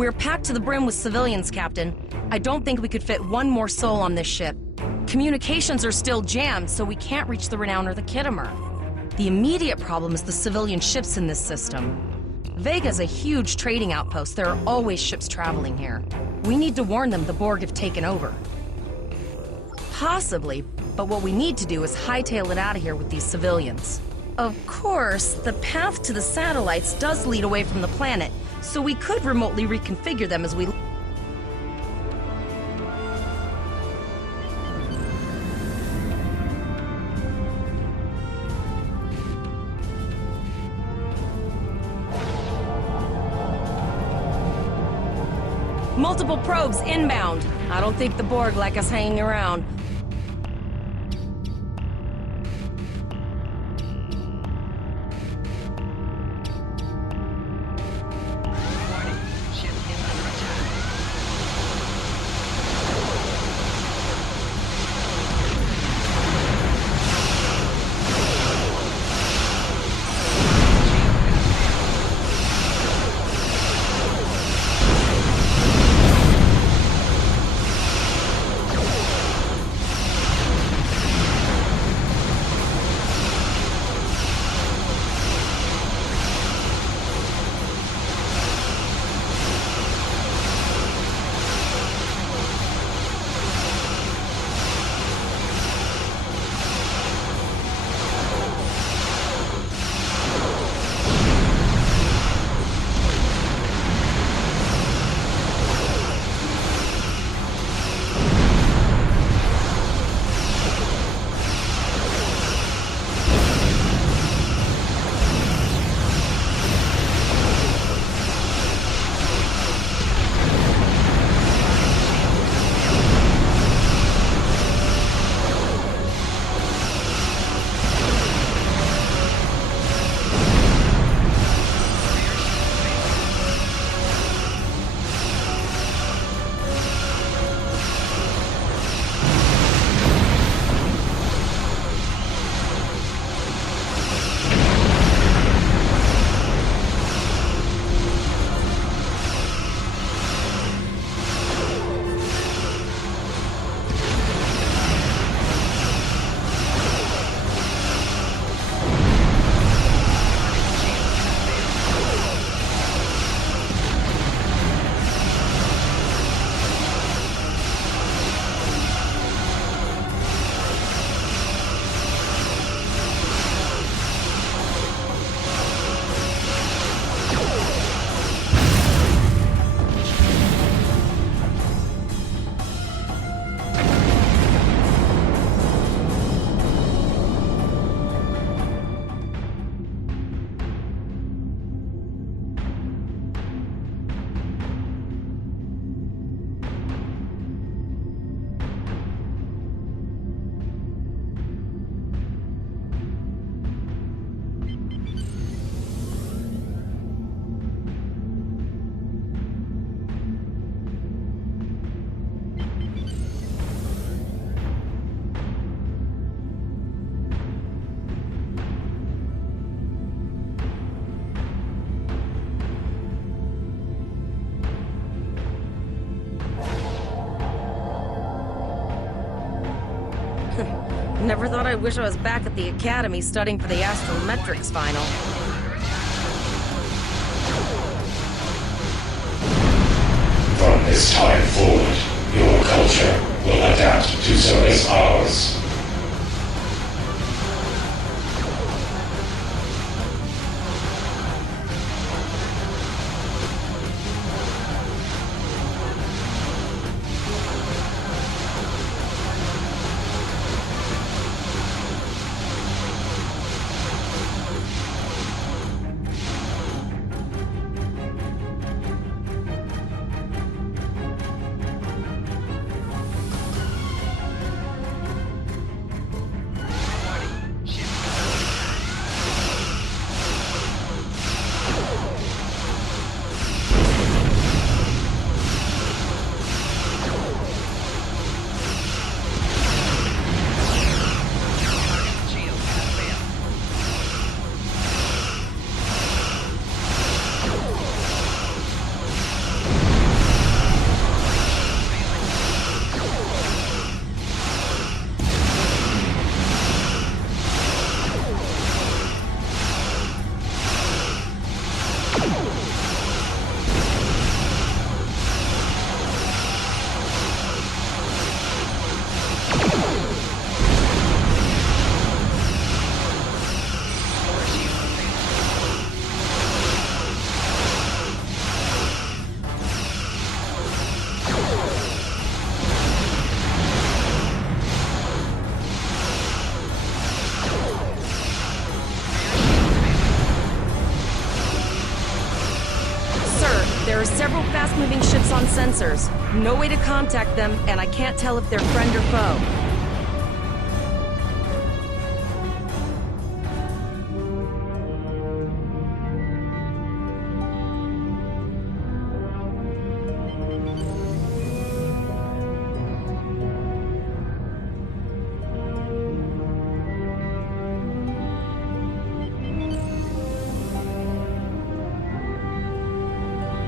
We're packed to the brim with civilians, Captain. I don't think we could fit one more soul on this ship. Communications are still jammed, so we can't reach the Renown or the Kittimer. The immediate problem is the civilian ships in this system. Vega's a huge trading outpost. There are always ships traveling here. We need to warn them the Borg have taken over. Possibly, but what we need to do is hightail it out of here with these civilians. Of course, the path to the satellites does lead away from the planet, so we could remotely reconfigure them as we... Multiple probes inbound. I don't think the Borg like us hanging around. Never thought I'd wish I was back at the Academy studying for the astrometrics final. From this time forward, your culture will adapt to service ours. There are several fast-moving ships on sensors. No way to contact them, and I can't tell if they're friend or foe.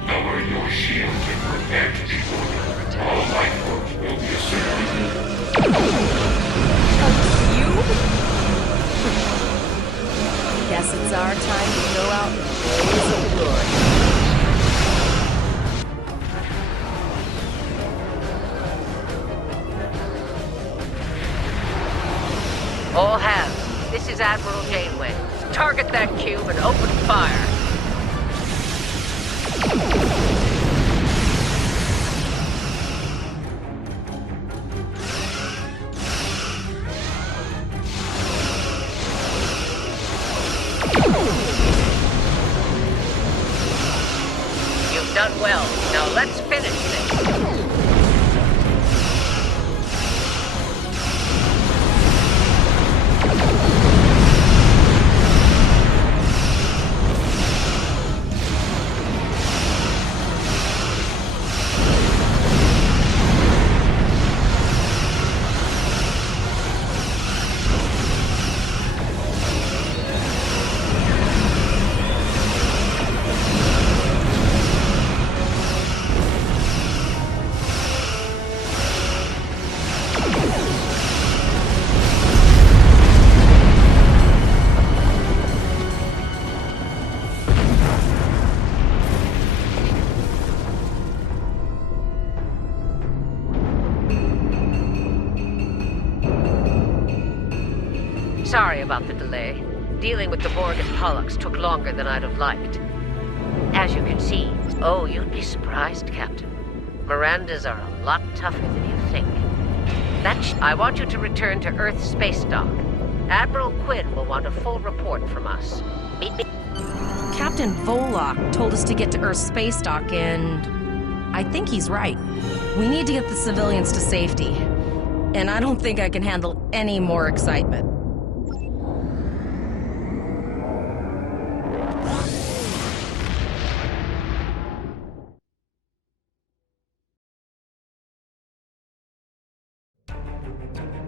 Lower your shield and prepare to be ordered. All lifeboats will be assembled. A cube? Guess it's our time to go out and blaze of glory. All hands, this is Admiral Janeway. Target that cube and open fire. You've done well. Now let's finish this. Sorry about the delay. Dealing with the Borg and Pollux took longer than I'd have liked. As you can see, you'd be surprised, Captain. Mirandas are a lot tougher than you think. I want you to return to Earth space dock. Admiral Quinn will want a full report from us. Meet me. Captain Volok told us to get to Earth space dock, and I think he's right. We need to get the civilians to safety. And I don't think I can handle any more excitement.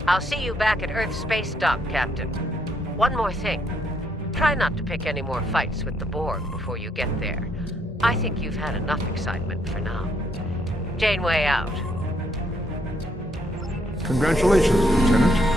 I'll see you back at Earth space dock, Captain. One more thing. Try not to pick any more fights with the Borg before you get there. I think you've had enough excitement for now. Janeway out. Congratulations, Lieutenant.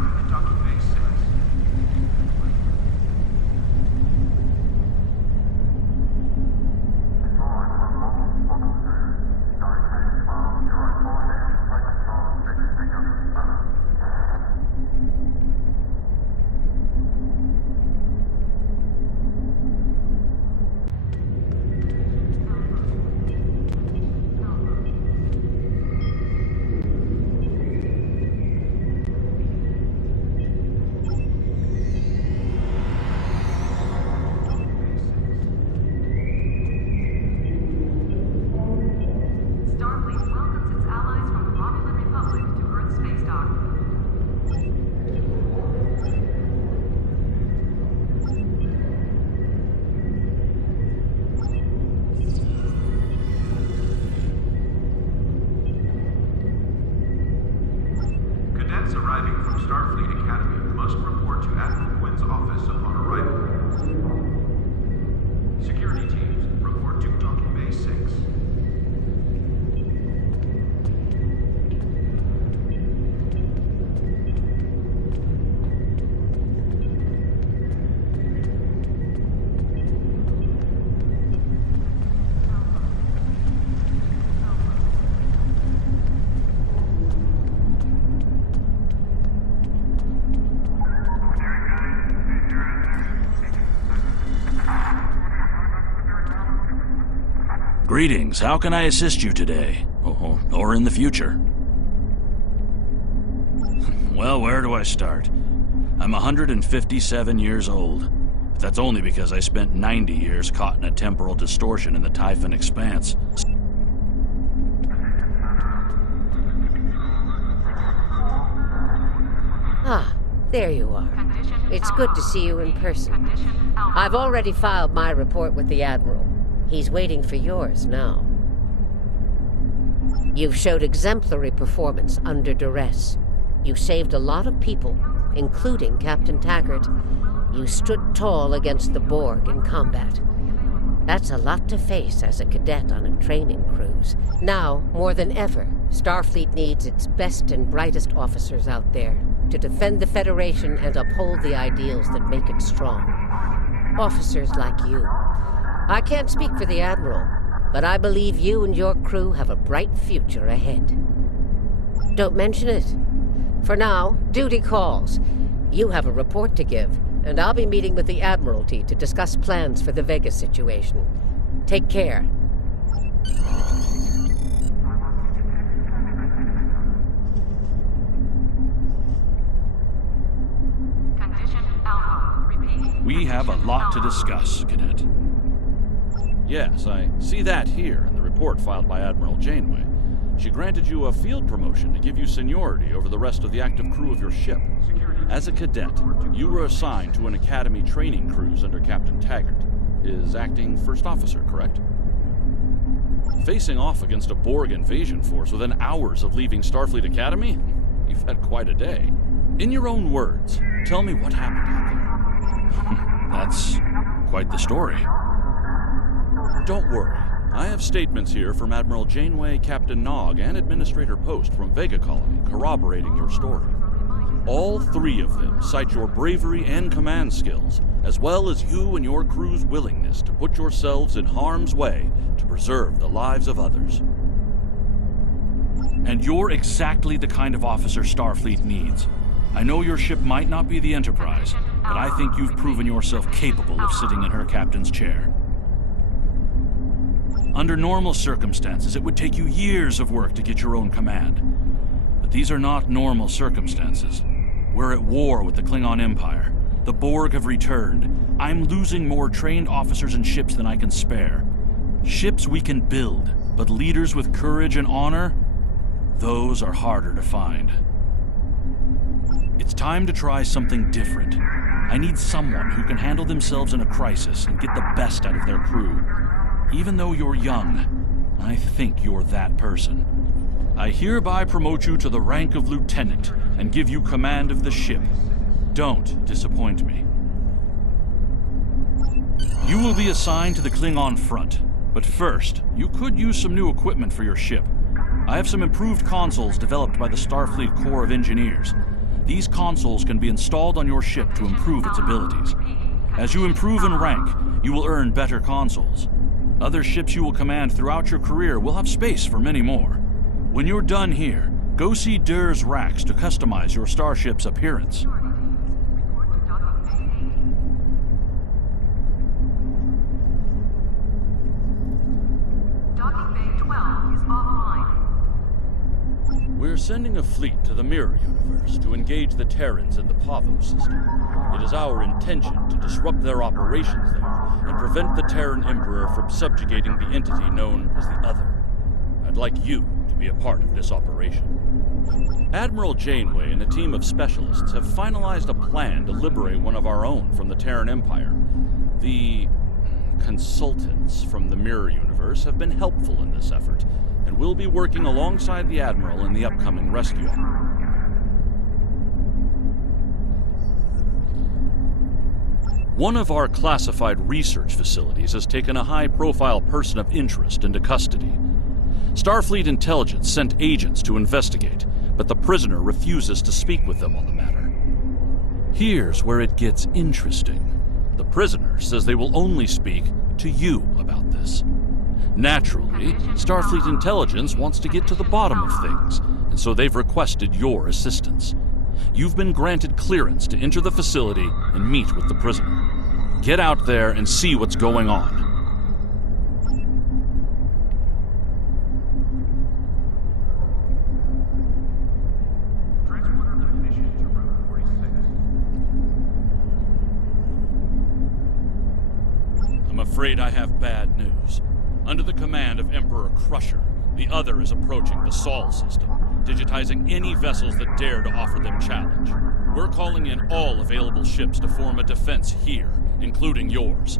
arriving at docking bay 6. Cadets arriving from Starfleet Academy must report to Admiral Quinn's office upon arrival. Security teams, report to docking bay 6. Greetings, how can I assist you today? Or in the future? Well, where do I start? I'm 157 years old. But that's only because I spent 90 years caught in a temporal distortion in the Typhon Expanse. Ah, there you are. It's good to see you in person. I've already filed my report with the Admiral. He's waiting for yours now. You've showed exemplary performance under duress. You saved a lot of people, including Captain Taggart. You stood tall against the Borg in combat. That's a lot to face as a cadet on a training cruise. Now, more than ever, Starfleet needs its best and brightest officers out there to defend the Federation and uphold the ideals that make it strong. Officers like you. I can't speak for the Admiral, but I believe you and your crew have a bright future ahead. Don't mention it. For now, duty calls. You have a report to give, and I'll be meeting with the Admiralty to discuss plans for the Vega situation. Take care. Condition Alpha. Repeat. We have a lot to discuss, Cadet. Yes, I see that here in the report filed by Admiral Janeway. She granted you a field promotion to give you seniority over the rest of the active crew of your ship. As a cadet, you were assigned to an Academy training cruise under Captain Taggart. Is acting first officer, correct? Facing off against a Borg invasion force within hours of leaving Starfleet Academy? You've had quite a day. In your own words, tell me what happened out there. That's quite the story. Don't worry. I have statements here from Admiral Janeway, Captain Nog, and Administrator Post from Vega Colony corroborating your story. All three of them cite your bravery and command skills, as well as you and your crew's willingness to put yourselves in harm's way to preserve the lives of others. And you're exactly the kind of officer Starfleet needs. I know your ship might not be the Enterprise, but I think you've proven yourself capable of sitting in her captain's chair. Under normal circumstances, it would take you years of work to get your own command. But these are not normal circumstances. We're at war with the Klingon Empire. The Borg have returned. I'm losing more trained officers and ships than I can spare. Ships we can build, but leaders with courage and honor? Those are harder to find. It's time to try something different. I need someone who can handle themselves in a crisis and get the best out of their crew. Even though you're young, I think you're that person. I hereby promote you to the rank of lieutenant and give you command of the ship. Don't disappoint me. You will be assigned to the Klingon front, but first, you could use some new equipment for your ship. I have some improved consoles developed by the Starfleet Corps of Engineers. These consoles can be installed on your ship to improve its abilities. As you improve in rank, you will earn better consoles. Other ships you will command throughout your career will have space for many more. When you're done here, go see Durr's racks to customize your starship's appearance. Docking Bay 12 is offline. We're sending a fleet to the Mirror Universe to engage the Terrans in the Pavo system. It is our intention to disrupt their operations there and prevent the Terran Emperor from subjugating the entity known as the Other. I'd like you to be a part of this operation. Admiral Janeway and a team of specialists have finalized a plan to liberate one of our own from the Terran Empire. The consultants from the Mirror Universe have been helpful in this effort, and will be working alongside the Admiral in the upcoming rescue effort. One of our classified research facilities has taken a high-profile person of interest into custody. Starfleet intelligence sent agents to investigate, but the prisoner refuses to speak with them on the matter. Here's where it gets interesting. The prisoner says they will only speak to you about this. Naturally, Starfleet intelligence wants to get to the bottom of things, and so they've requested your assistance. You've been granted clearance to enter the facility and meet with the prisoner. Get out there and see what's going on. Transporter technician to room 46. I'm afraid I have bad news. Under the command of Emperor Crusher, the Other is approaching the Sol system, digitizing any vessels that dare to offer them challenge. We're calling in all available ships to form a defense here, including yours.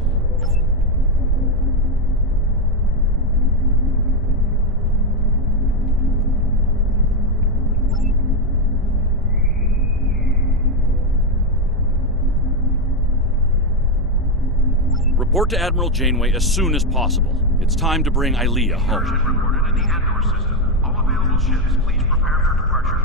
Report to Admiral Janeway as soon as possible. It's time to bring Ilea home. Incursion reported in the Andor system. All available ships, please prepare for departure.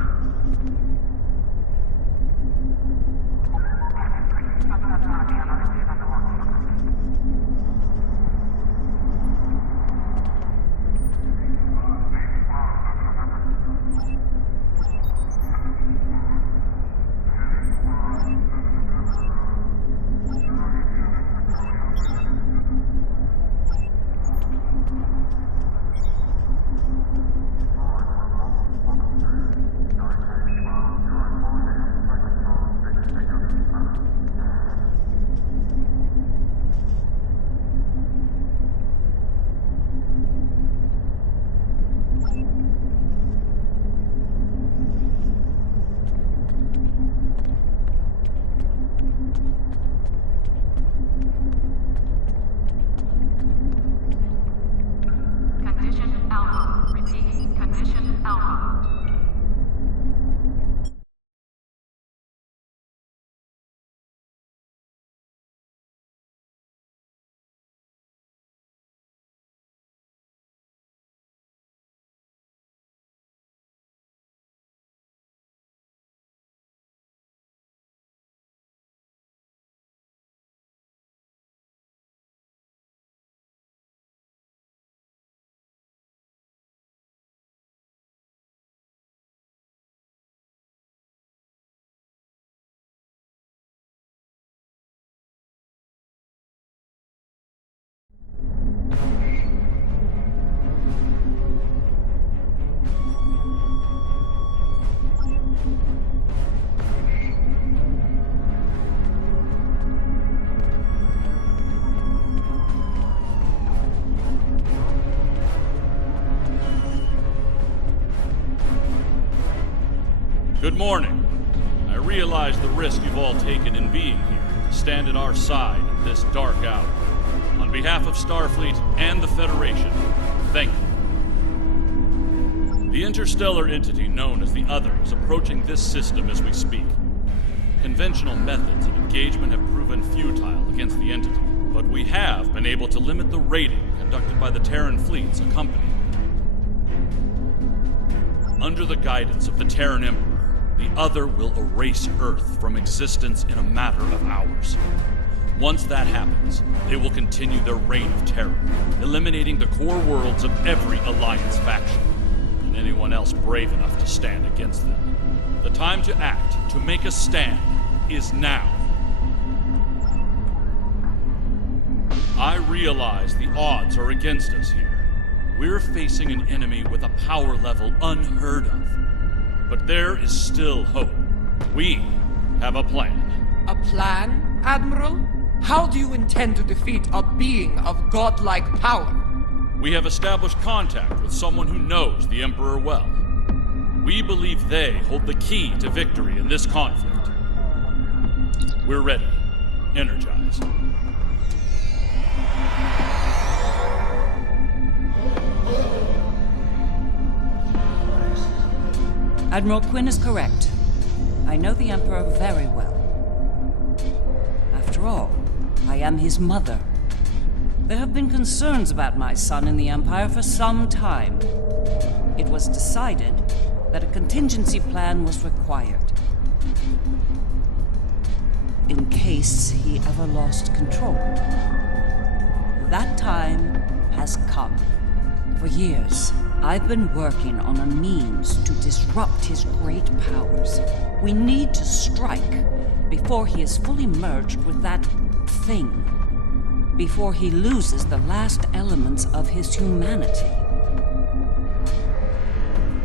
Condition Alpha. Repeat. Condition Alpha. Good morning. I realize the risk you've all taken in being here to stand at our side in this dark hour. On behalf of Starfleet and the Federation, thank you. The interstellar entity known as the Other is approaching this system as we speak. Conventional methods of engagement have proven futile against the entity, but we have been able to limit the raiding conducted by the Terran fleets accompanying it. Under the guidance of the Terran Emperor, The other will erase Earth from existence in a matter of hours. Once that happens, they will continue their reign of terror, eliminating the core worlds of every Alliance faction, and anyone else brave enough to stand against them. The time to act, to make a stand, is now. I realize the odds are against us here. We're facing an enemy with a power level unheard of. But there is still hope. We have a plan. A plan, Admiral? How do you intend to defeat a being of godlike power? We have established contact with someone who knows the Emperor well. We believe they hold the key to victory in this conflict. We're ready. Energized. Admiral Quinn is correct. I know the Emperor very well. After all, I am his mother. There have been concerns about my son in the Empire for some time. It was decided that a contingency plan was required. In case he ever lost control. That time has come. For years, I've been working on a means to disrupt his great powers. We need to strike before he is fully merged with that thing. Before he loses the last elements of his humanity.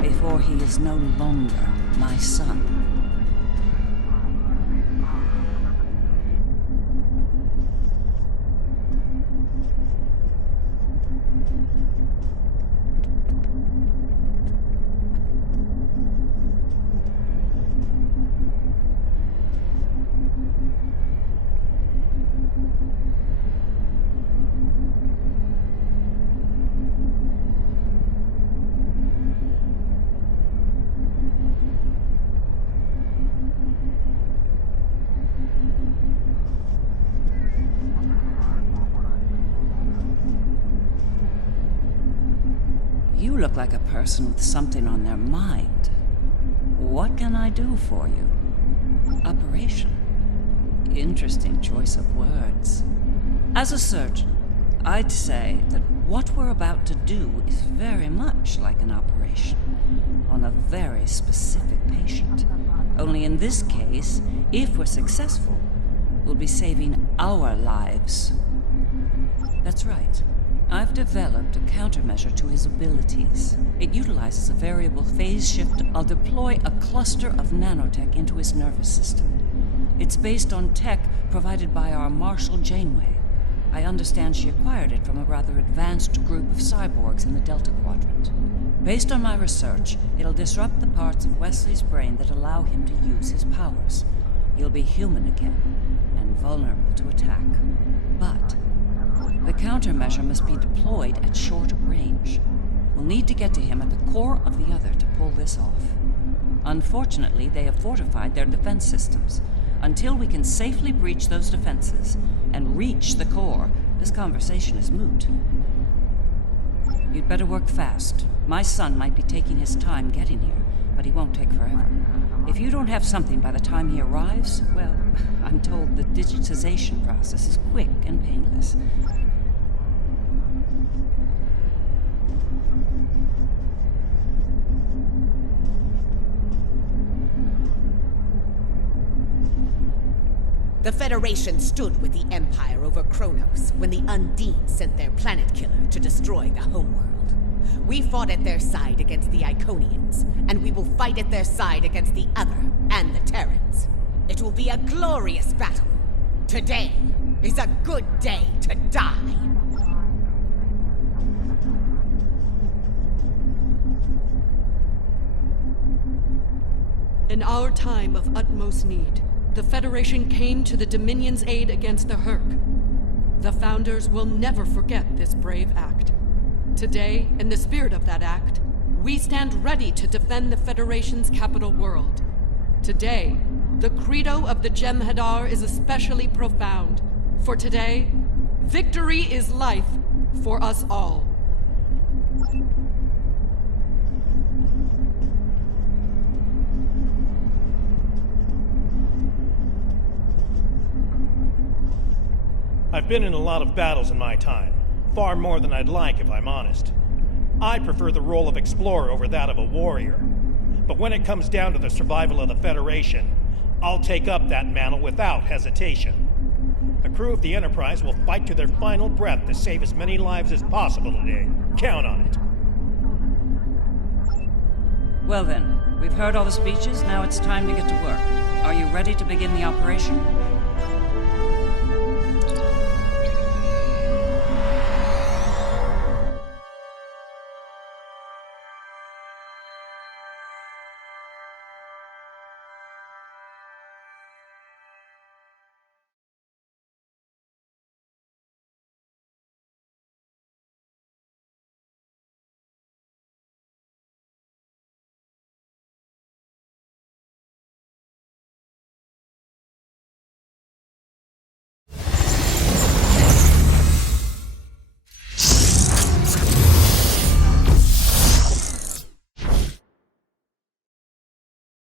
Before he is no longer my son. You look like a person with something on their mind. What can I do for you? Operation. Interesting choice of words. As a surgeon, I'd say that what we're about to do is very much like an operation on a very specific patient. Only in this case, if we're successful, we'll be saving our lives. That's right. I've developed a countermeasure to his abilities. It utilizes a variable phase shift. I'll deploy a cluster of nanotech into his nervous system. It's based on tech provided by our Marshal Janeway. I understand she acquired it from a rather advanced group of cyborgs in the Delta Quadrant. Based on my research, it'll disrupt the parts of Wesley's brain that allow him to use his powers. He'll be human again, and vulnerable to attack. But the countermeasure must be deployed at short range. We'll need to get to him at the core of the other to pull this off. Unfortunately, they have fortified their defense systems. Until we can safely breach those defenses and reach the core, this conversation is moot. You'd better work fast. My son might be taking his time getting here, but he won't take forever. If you don't have something by the time he arrives, well, I'm told the digitization process is quick and painless. The Federation stood with the Empire over Kronos when the Undine sent their planet killer to destroy the homeworld. We fought at their side against the Iconians, and we will fight at their side against the other and the Terrans. It will be a glorious battle. Today is a good day to die. In our time of utmost need, the Federation came to the Dominion's aid against the Herc. The Founders will never forget this brave act. Today, in the spirit of that act, we stand ready to defend the Federation's capital world. Today, the credo of the Jem'Hadar is especially profound. For today, victory is life for us all. I've been in a lot of battles in my time. Far more than I'd like, if I'm honest. I prefer the role of explorer over that of a warrior. But when it comes down to the survival of the Federation, I'll take up that mantle without hesitation. The crew of the Enterprise will fight to their final breath to save as many lives as possible today. Count on it. Well then, we've heard all the speeches, now it's time to get to work. Are you ready to begin the operation?